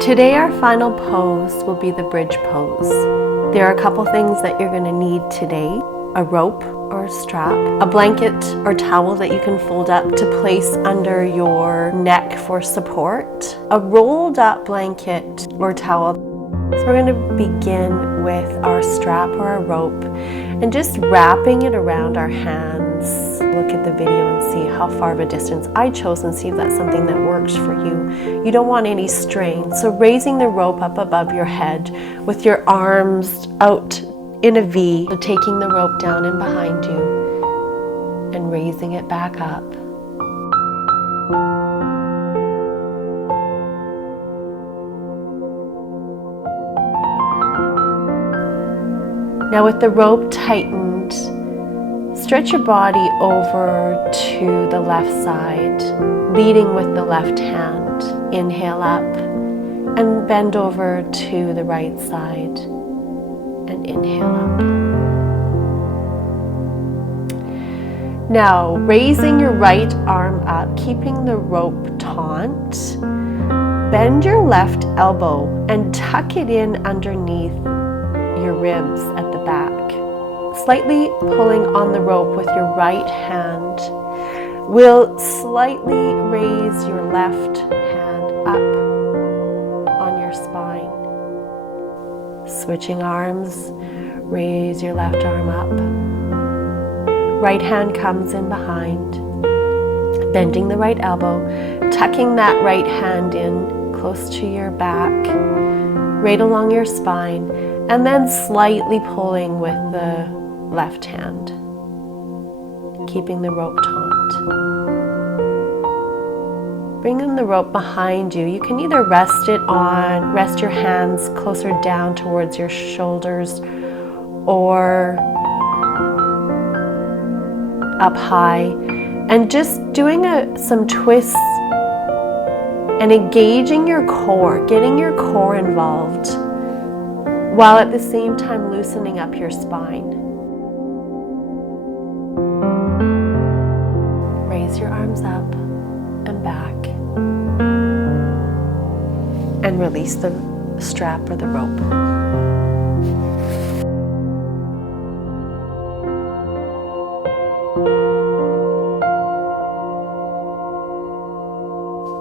Today our final pose will be the bridge pose. There are a couple things that you're going to need today: a rope or a strap, a blanket or towel that you can fold up to place under your neck for support, a rolled up blanket or towel. So we're going to begin with our strap or our rope and just wrapping it around our hands. Look at the video and see how far of a distance I chose and see if that's something that works for you. You don't want any strain. So raising the rope up above your head with your arms out in a V, so taking the rope down in behind you and raising it back up. Now with the rope tightened, stretch your body over to the left side, leading with the left hand. Inhale up and bend over to the right side and inhale up. Now raising your right arm up, keeping the rope taut, bend your left elbow and tuck it in underneath your ribs at the back. Slightly pulling on the rope with your right hand will slightly raise your left hand up on your spine. Switching arms, raise your left arm up. Right hand comes in behind, bending the right elbow, tucking that right hand in close to your back, right along your spine, and then slightly pulling with the left hand, keeping the rope taut. Bringing the rope behind you. You can either rest your hands closer down towards your shoulders or up high, and just doing some twists and engaging your core, getting your core involved, while at the same time loosening up your spine. Raise your arms up and back and release the strap or the rope.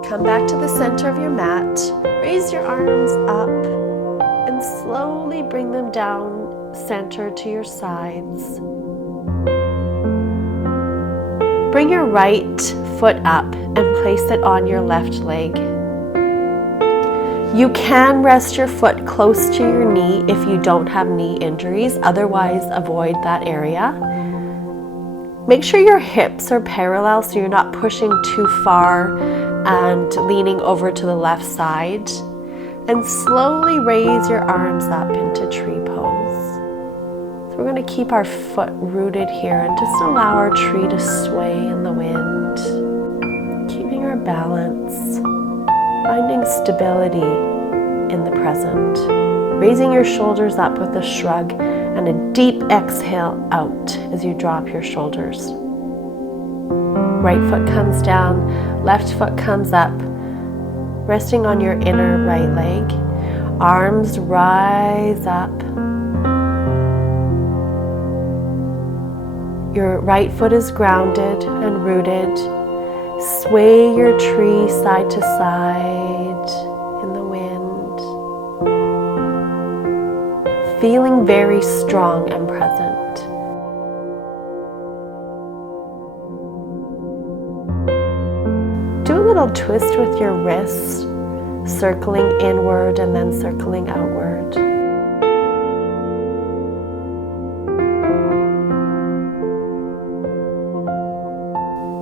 Come back to the center of your mat, raise your arms up and slowly bring them down center to your sides. Bring your right foot up and place it on your left leg. You can rest your foot close to your knee if you don't have knee injuries, otherwise avoid that area. Make sure your hips are parallel so you're not pushing too far and leaning over to the left side. And slowly raise your arms up into tree pose. So we're going to keep our foot rooted here and just allow our tree to sway in the wind. Keeping our balance, finding stability in the present. Raising your shoulders up with a shrug and a deep exhale out as you drop your shoulders. Right foot comes down, left foot comes up, resting on your inner right leg. Arms rise up. Your right foot is grounded and rooted. Sway your tree side to side in the wind. Feeling very strong and present. Do a little twist with your wrists, circling inward and then circling outward.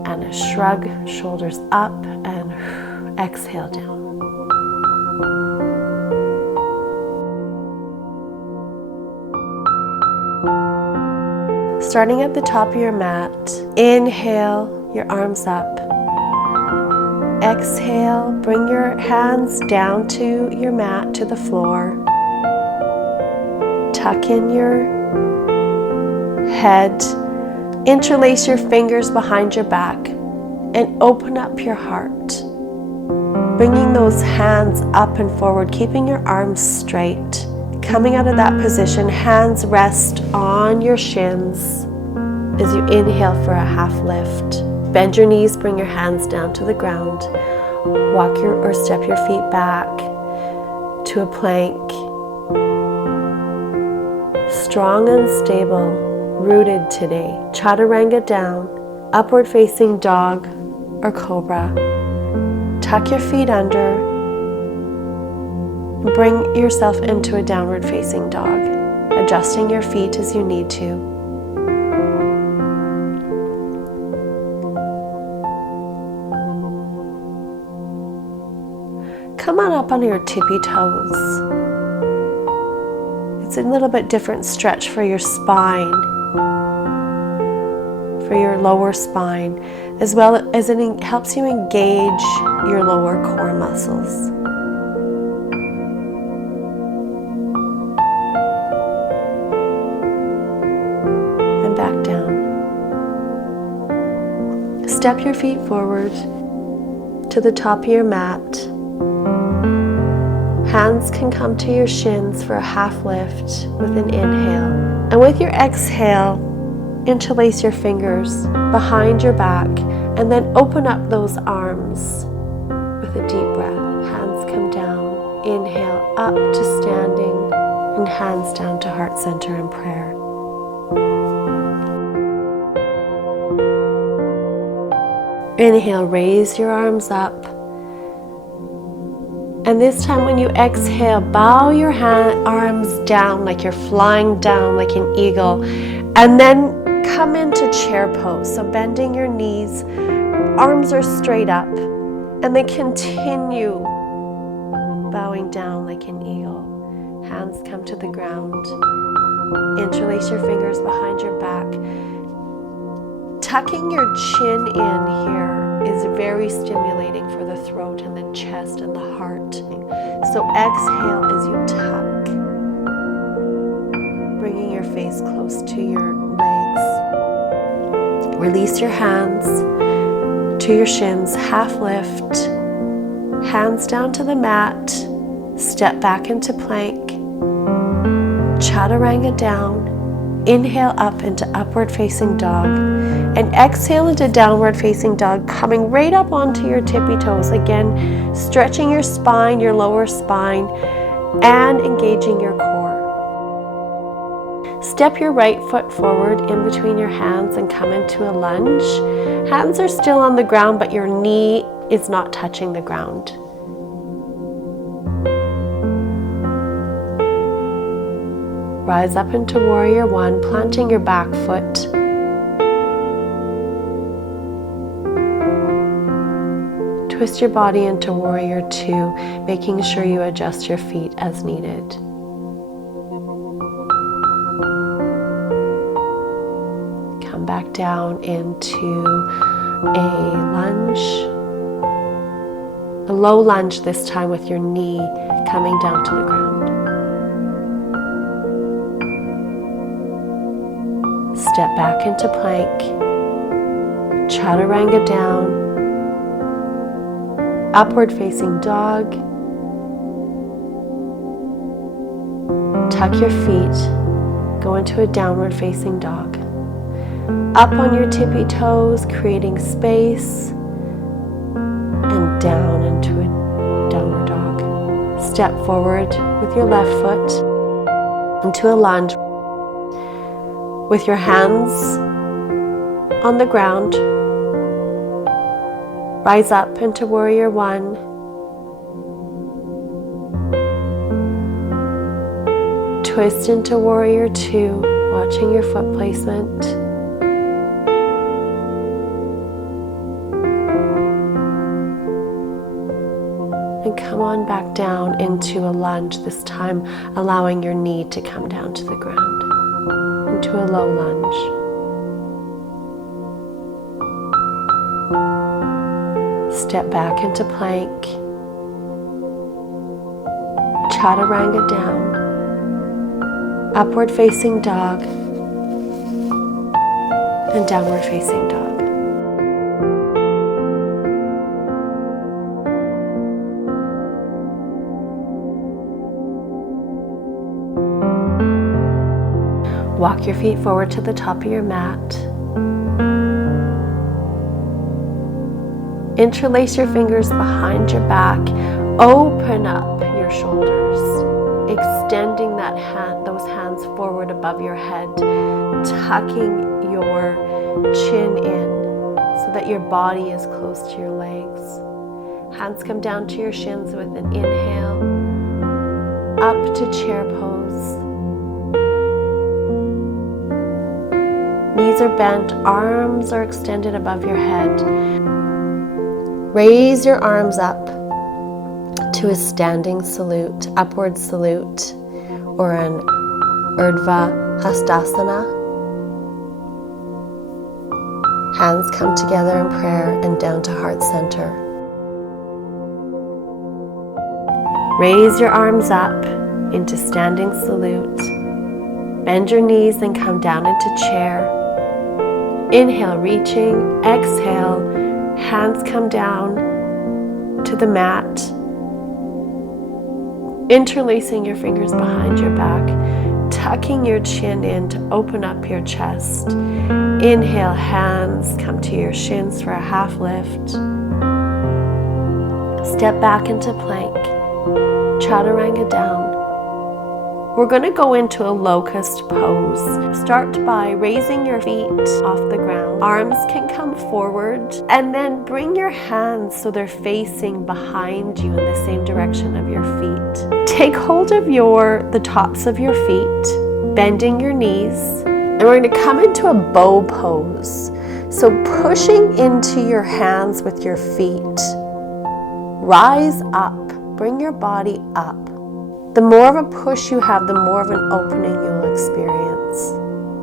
And a shrug, shoulders up and exhale down. Starting at the top of your mat, inhale, your arms up. Exhale, bring your hands down to your mat, to the floor. Tuck in your head, interlace your fingers behind your back, and open up your heart. Bringing those hands up and forward, keeping your arms straight. Coming out of that position, hands rest on your shins as you inhale for a half lift. Bend your knees, bring your hands down to the ground. Walk or step your feet back to a plank. Strong and stable, rooted today. Chaturanga down, upward facing dog or cobra. Tuck your feet under. Bring yourself into a downward facing dog, adjusting your feet as you need to. Come on up on your tippy toes. It's a little bit different stretch for your spine, for your lower spine, as well as it helps you engage your lower core muscles. And back down. Step your feet forward to the top of your mat. Hands can come to your shins for a half lift with an inhale. And with your exhale, interlace your fingers behind your back and then open up those arms with a deep breath. Hands come down. Inhale up to standing and hands down to heart center in prayer. Inhale, raise your arms up. And this time when you exhale, bow your arms down like you're flying down like an eagle. And then come into chair pose. So bending your knees, arms are straight up. And then continue bowing down like an eagle. Hands come to the ground. Interlace your fingers behind your back. Tucking your chin in here is very stimulating for the throat and the chest and the heart. So exhale as you tuck, bringing your face close to your legs. Release your hands to your shins, half lift, hands down to the mat, step back into plank, chaturanga down. Inhale up into upward facing dog and exhale into downward facing dog, coming right up onto your tippy toes. Again, stretching your spine, your lower spine, and engaging your core. Step your right foot forward in between your hands and come into a lunge. Hands are still on the ground, but your knee is not touching the ground. Rise up into warrior one, planting your back foot. Twist your body into warrior two, making sure you adjust your feet as needed. Come back down into a lunge. A low lunge this time with your knee coming down to the ground. Step back into plank, chaturanga down, upward facing dog, tuck your feet, go into a downward facing dog. Up on your tippy toes, creating space, and down into a downward dog. Step forward with your left foot into a lunge. With your hands on the ground, rise up into warrior one. Twist into warrior two, watching your foot placement. And come on back down into a lunge, this time allowing your knee to come down to the ground. Into a low lunge. Step back into plank. Chaturanga down. Upward facing dog. And downward facing dog. Walk your feet forward to the top of your mat. Interlace your fingers behind your back. Open up your shoulders, extending those hands forward above your head, tucking your chin in so that your body is close to your legs. Hands come down to your shins with an inhale, up to chair pose. Knees are bent, arms are extended above your head. Raise your arms up to a standing salute, upward salute, or an Urdhva Hastasana. Hands come together in prayer and down to heart center. Raise your arms up into standing salute. Bend your knees and come down into chair. Inhale, reaching. Exhale, hands come down to the mat. Interlacing your fingers behind your back, tucking your chin in to open up your chest. Inhale, hands come to your shins for a half lift. Step back into plank. Chaturanga down. We're going to go into a locust pose. Start by raising your feet off the ground. Arms can come forward, and then bring your hands so they're facing behind you in the same direction of your feet. Take hold of the tops of your feet, bending your knees, and we're going to come into a bow pose. So pushing into your hands with your feet. Rise up, bring your body up. The more of a push you have, the more of an opening you'll experience.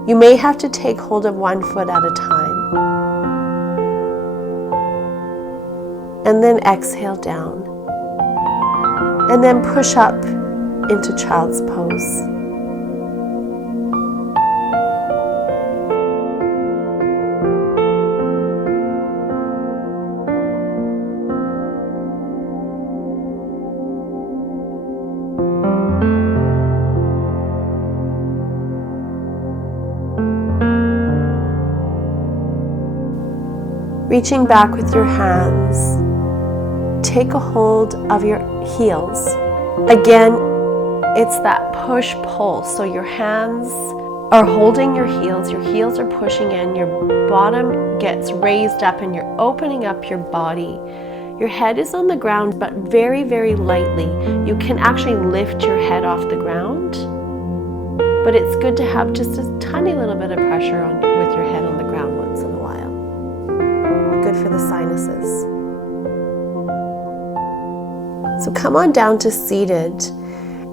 You may have to take hold of one foot at a time. And then exhale down. And then push up into child's pose. Reaching back with your hands, take a hold of your heels. Again, it's that push-pull. So your hands are holding your heels are pushing in, your bottom gets raised up and you're opening up your body. Your head is on the ground, but very, very lightly. You can actually lift your head off the ground, but it's good to have just a tiny little bit of pressure with your head on the ground once in a while. Good for the sinuses. So come on down to seated,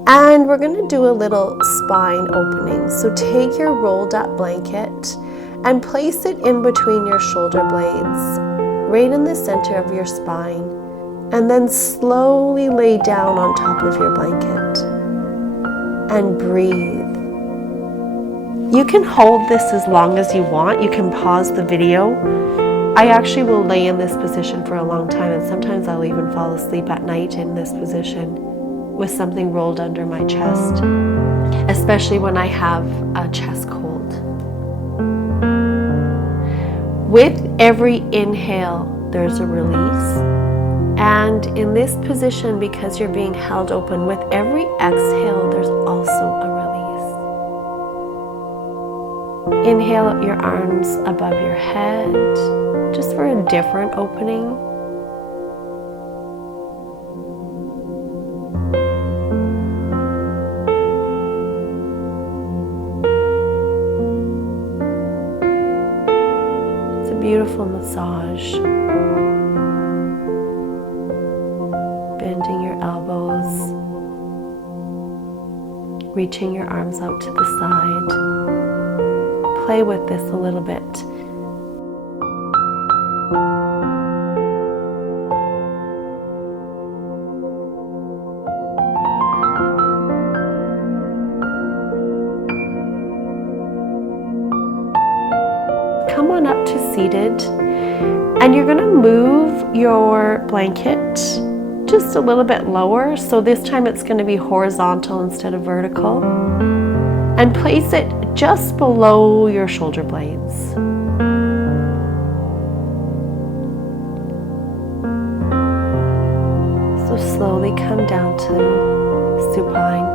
and we're going to do a little spine opening. So take your rolled up blanket and place it in between your shoulder blades, right in the center of your spine, and then slowly lay down on top of your blanket and breathe. You can hold this as long as you want. You can pause the video. I actually will lay in this position for a long time, and sometimes I'll even fall asleep at night in this position with something rolled under my chest, especially when I have a chest cold. With every inhale, there's a release. And in this position, because you're being held open, with every exhale, there's also a release. Inhale your arms above your head, just for a different opening. It's a beautiful massage. Bending your elbows, reaching your arms out to the side. Play with this a little bit. Come on up to seated, and you're going to move your blanket just a little bit lower. So this time it's going to be horizontal instead of vertical, and place it just below your shoulder blades. So slowly come down to supine.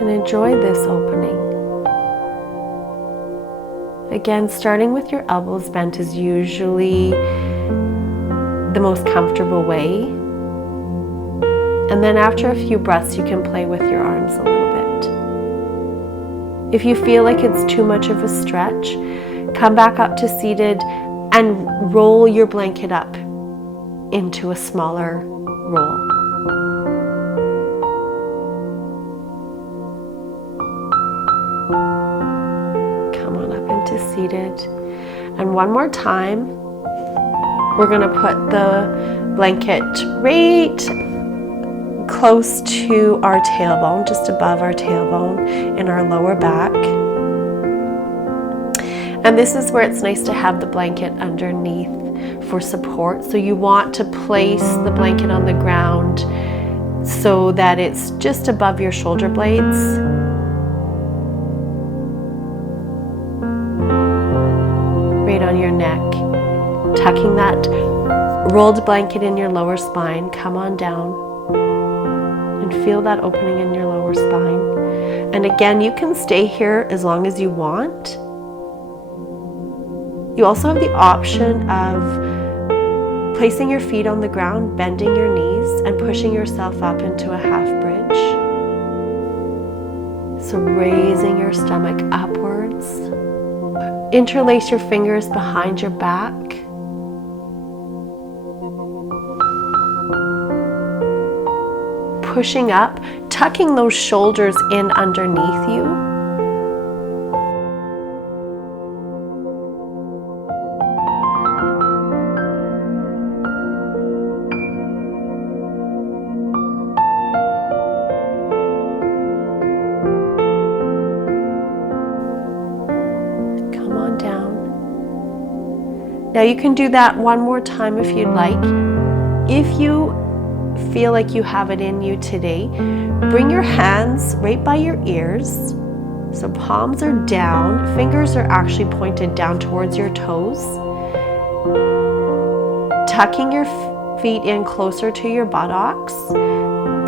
And enjoy this opening. Again, starting with your elbows bent is usually the most comfortable way. And then after a few breaths, you can play with your arms a little bit. If you feel like it's too much of a stretch, come back up to seated and roll your blanket up into a smaller roll. Come on up into seated. And one more time, we're going to put the blanket right close to our tailbone, just above our tailbone in our lower back. And this is where it's nice to have the blanket underneath for support. So you want to place the blanket on the ground so that it's just above your shoulder blades. Right on your neck. Tucking that rolled blanket in your lower spine. Come on down. Feel that opening in your lower spine. And again, you can stay here as long as you want. You also have the option of placing your feet on the ground, bending your knees, and pushing yourself up into a half bridge. So raising your stomach upwards. Interlace your fingers behind your back. Pushing up, tucking those shoulders in underneath you. Come on down. Now you can do that one more time if you'd like. If you feel like you have it in you today, bring your hands right by your ears. So palms are down, fingers are actually pointed down towards your toes. Tucking your feet in closer to your buttocks.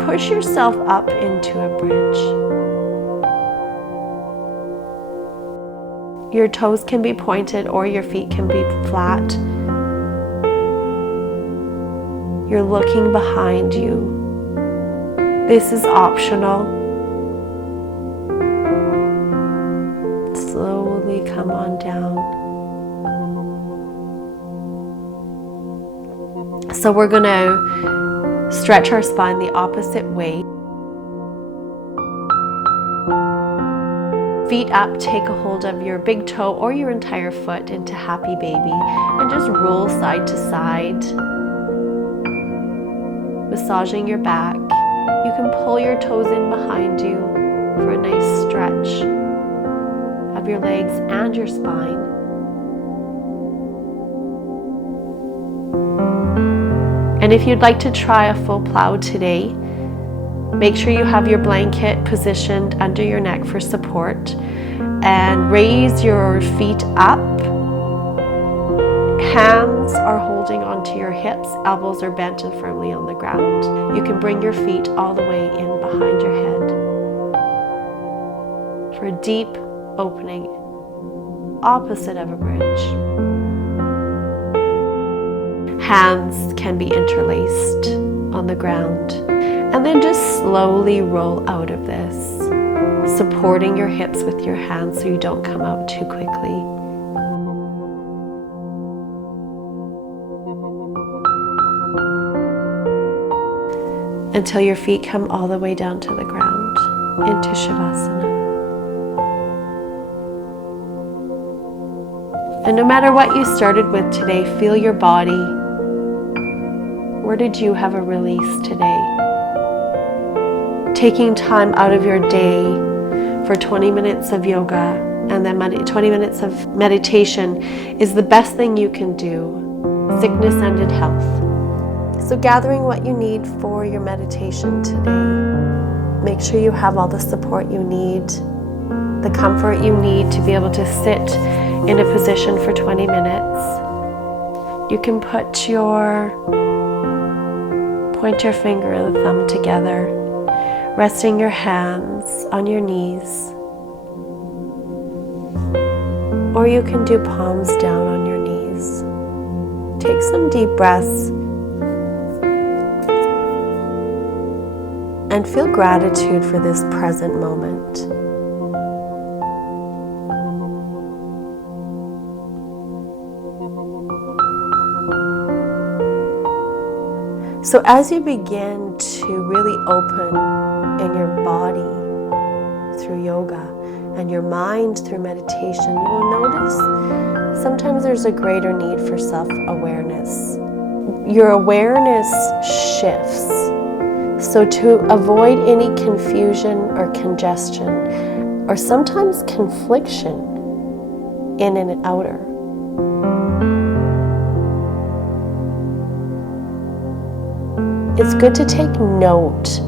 Push yourself up into a bridge. Your toes can be pointed or your feet can be flat. You're looking behind you. This is optional. Slowly come on down. So we're going to stretch our spine the opposite way. Feet up, take a hold of your big toe or your entire foot into happy baby and just roll side to side. Massaging your back. You can pull your toes in behind you for a nice stretch of your legs and your spine. And if you'd like to try a full plow today, make sure you have your blanket positioned under your neck for support and raise your feet up. Hands are holding onto your hips, elbows are bent and firmly on the ground. You can bring your feet all the way in behind your head for a deep opening, opposite of a bridge. Hands can be interlaced on the ground. And then just slowly roll out of this, supporting your hips with your hands so you don't come out too quickly. Until your feet come all the way down to the ground into Shavasana. And no matter what you started with today, feel your body. Where did you have a release today? Taking time out of your day for 20 minutes of yoga and then 20 minutes of meditation is the best thing you can do, sickness and in health. So gathering what you need for your meditation today. Make sure you have all the support you need, the comfort you need to be able to sit in a position for 20 minutes. You can put your pointer finger and the thumb together, resting your hands on your knees. Or you can do palms down on your knees. Take some deep breaths and feel gratitude for this present moment. So as you begin to really open in your body through yoga and your mind through meditation, you will notice sometimes there's a greater need for self-awareness. Your awareness shifts. So to avoid any confusion or congestion, or sometimes confliction in and outer, it's good to take note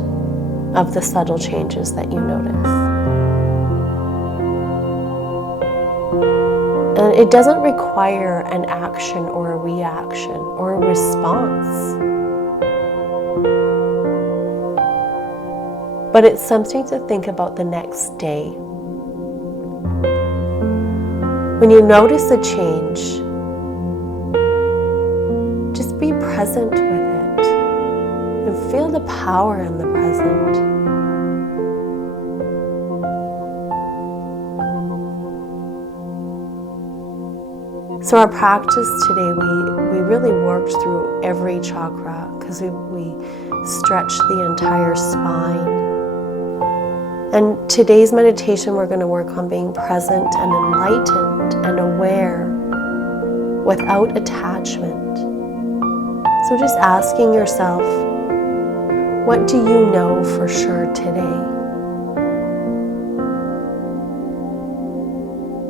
of the subtle changes that you notice. And it doesn't require an action or a reaction or a response. But it's something to think about the next day. When you notice a change, just be present with it and feel the power in the present. So our practice today, we really worked through every chakra because we stretched the entire spine. And today's meditation, we're going to work on being present and enlightened and aware without attachment. So just asking yourself, what do you know for sure today?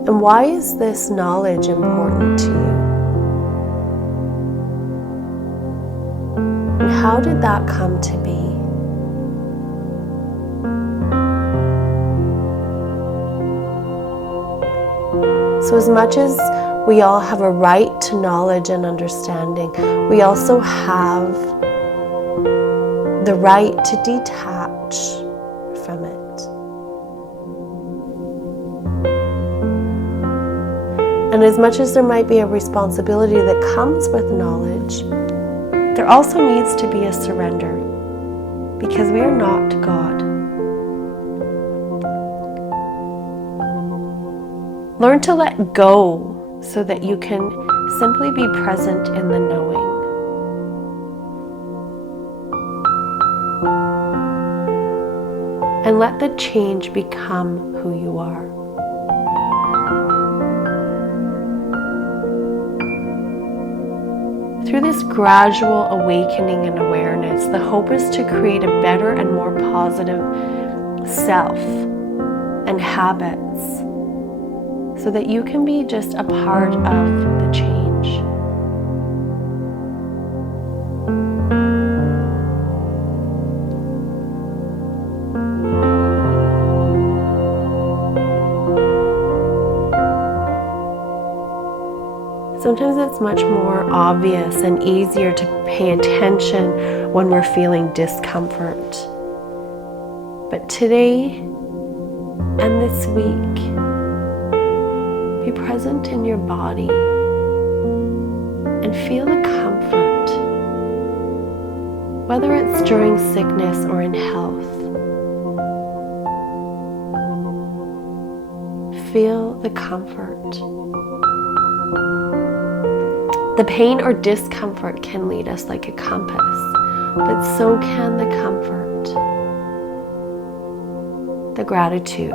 And why is this knowledge important to you? And how did that come to be? So as much as we all have a right to knowledge and understanding, we also have the right to detach from it. And as much as there might be a responsibility that comes with knowledge, there also needs to be a surrender, because we are not God. Learn to let go so that you can simply be present in the knowing. And let the change become who you are. Through this gradual awakening and awareness, the hope is to create a better and more positive self and habits so that you can be just a part of the change. Sometimes it's much more obvious and easier to pay attention when we're feeling discomfort. But today and this week, be present in your body and feel the comfort, whether it's during sickness or in health. Feel the comfort. The pain or discomfort can lead us like a compass, but so can the comfort, the gratitude.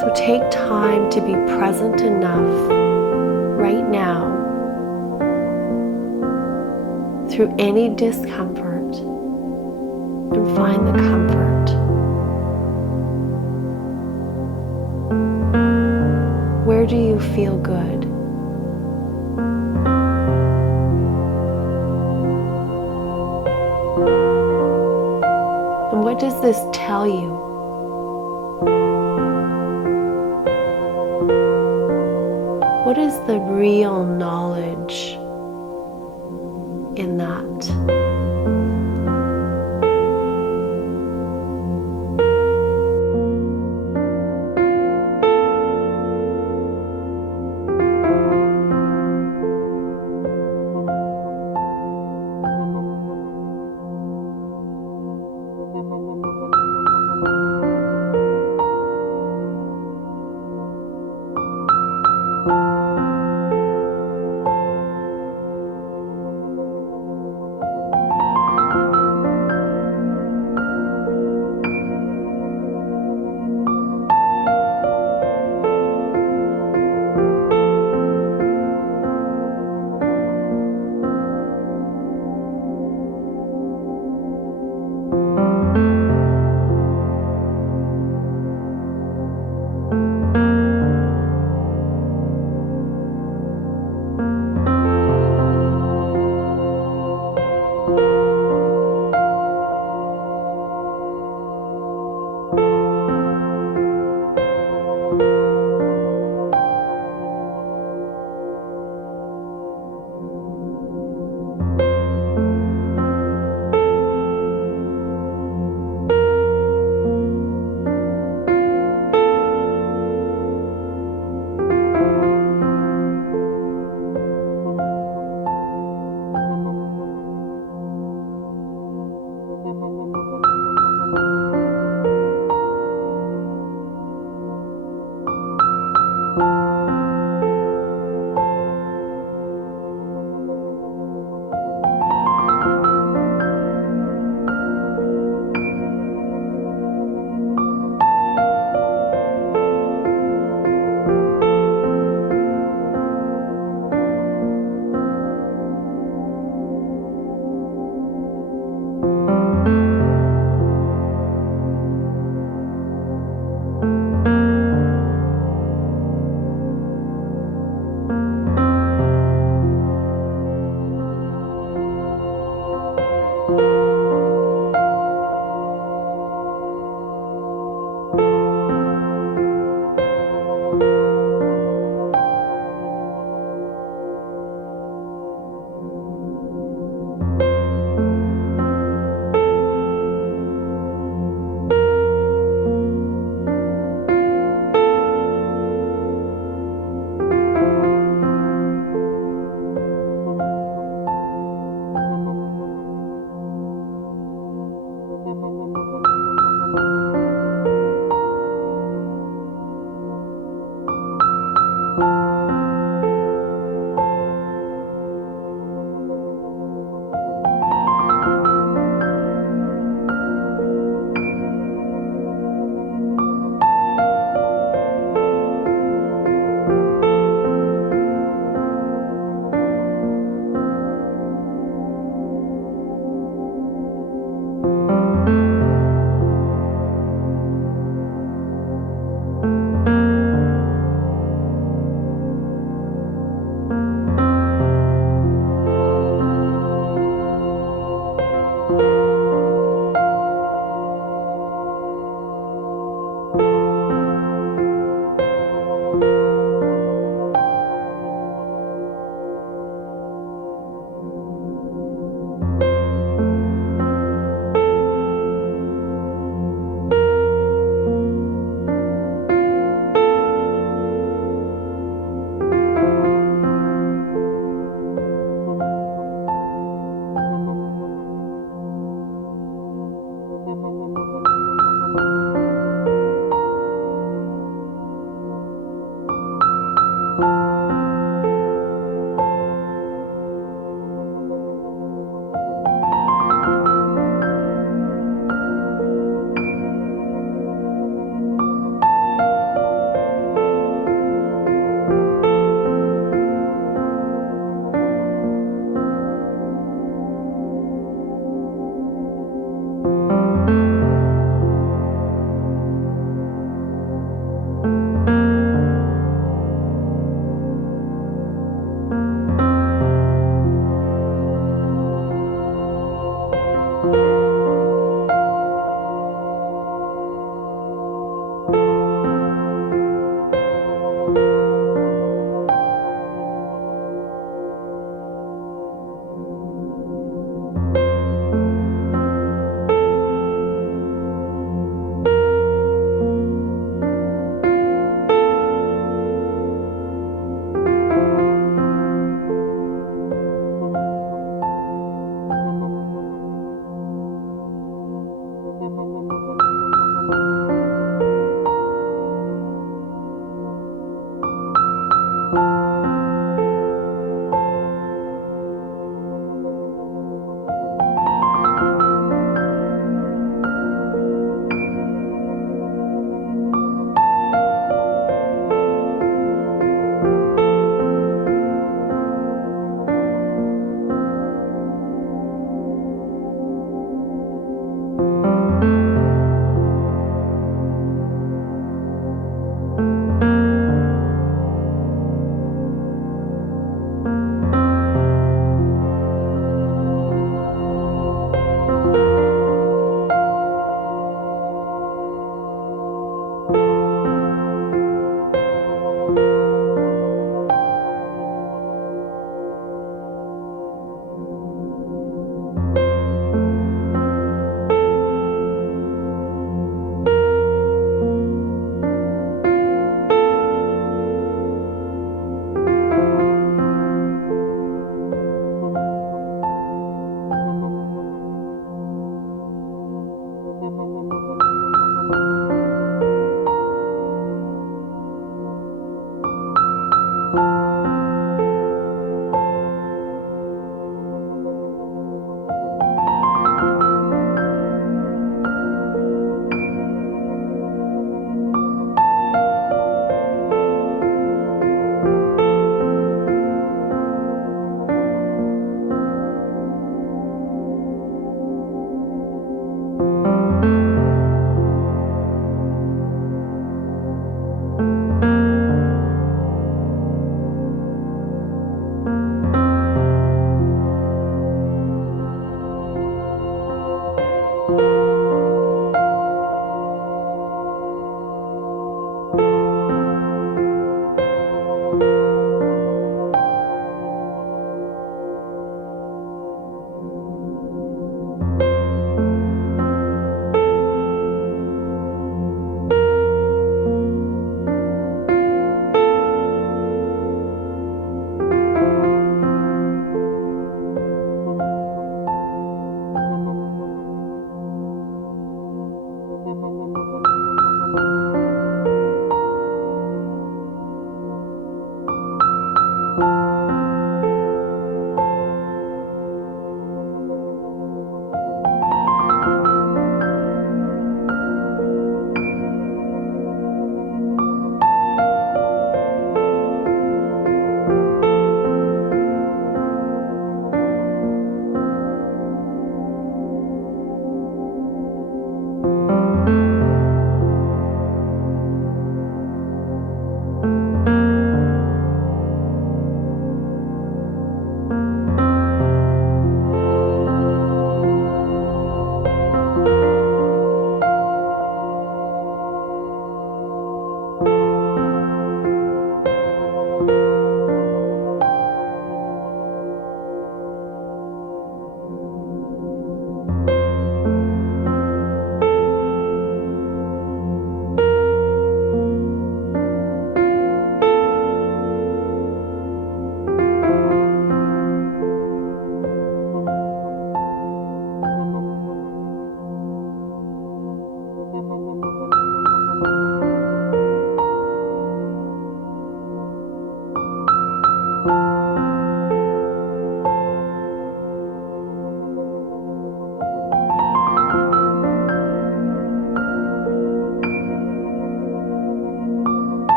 So take time to be present enough right now through any discomfort and find the comfort. Where do you feel good? What does this tell you? What is the real knowledge in that?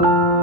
you.